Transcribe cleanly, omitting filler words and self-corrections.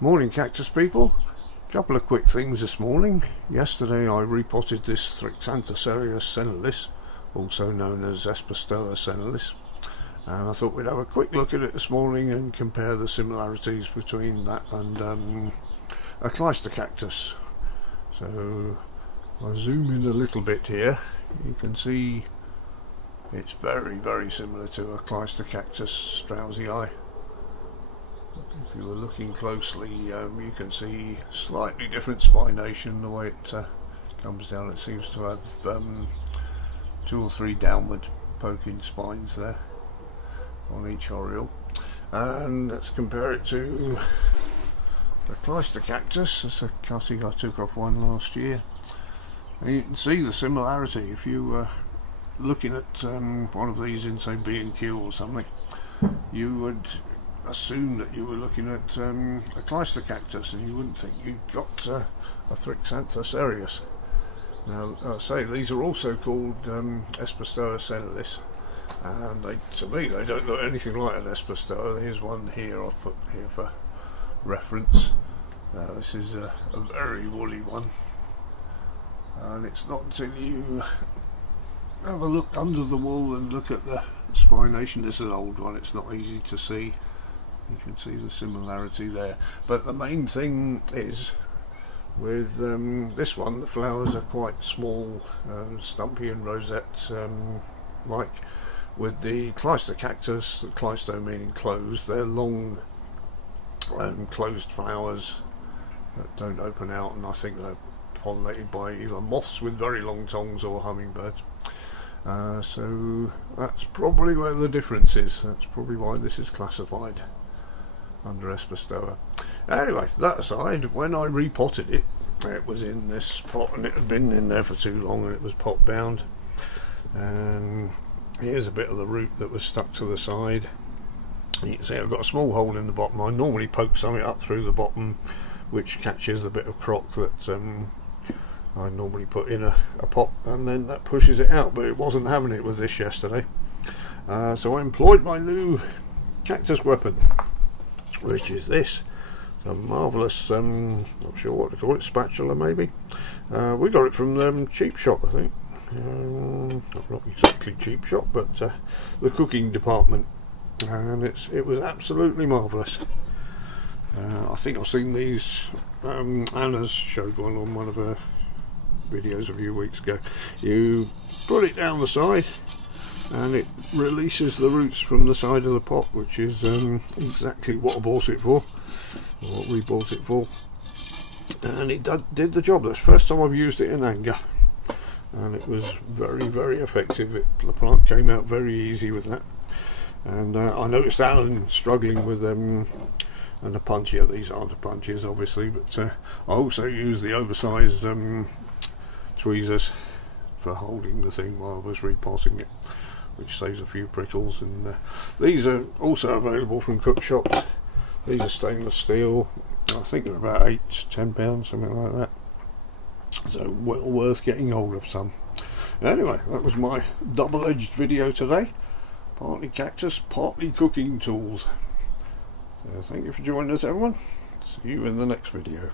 Morning cactus people. Couple of quick things this morning. Yesterday I repotted this Thrixanthocereus senilis, also known as senilis, and I thought we'd have a quick look at it this morning and compare the similarities between that and a Cleistocactus. So I'll zoom in a little bit here. You can see it's very similar to a Cleistocactus strausii. If you were looking closely, you can see slightly different spination the way it comes down. It seems to have 2 or 3 downward poking spines there on each oriole. And let's compare it to the Cleistocactus. That's a cutting I took off one last year. And you can see the similarity. If you were looking at one of these in, say, B&Q or something, you would assume that you were looking at a Cleistocactus, and you wouldn't think you'd got a Thrixanthocereus. Now, I say these are also called senilis, and to me they don't look anything like an Espestoa. Here's one here I've put here for reference. This is a very woolly one, and it's not until you have a look under the wool and look at the spination. This is an old one, it's not easy to see. You can see the similarity there, but the main thing is with this one, the flowers are quite small, stumpy and rosette like. With the Cleistocactus, the Cleisto meaning closed, they're long closed flowers that don't open out, and I think they're pollinated by either moths with very long tongues or hummingbirds. So that's probably where the difference is. That's probably why this is classified under Espestoa. Anyway, that aside, when I repotted it, it was in this pot and it had been in there for too long and it was pot bound. And here's a bit of the root that was stuck to the side. You can see I've got a small hole in the bottom. I normally poke something up through the bottom which catches the bit of crock that I normally put in a pot, and then that pushes it out, but it wasn't having it with this yesterday. So I employed my new cactus weapon, which is this. It's a marvellous, not sure what to call it, spatula maybe. We got it from the cheap shop, I think. Not exactly cheap shop, but the cooking department, and it was absolutely marvellous. I think I've seen these. Anna's showed one on one of her videos a few weeks ago. You put it down the side and it releases the roots from the side of the pot, which is exactly what I bought it for, or what we bought it for, and it did the job. That's the first time I've used it in anger, and it was very effective. The plant came out very easy with that, and I noticed Alan struggling with them and the punchier. These aren't the punchiers obviously, but I also use the oversized tweezers for holding the thing while I was repotting it, which saves a few prickles. And these are also available from cook shops. These are stainless steel. I think they're about £8–10, something like that. So well worth getting hold of some. Anyway, that was my double-edged video today. Partly cactus, partly cooking tools. So thank you for joining us, everyone. See you in the next video.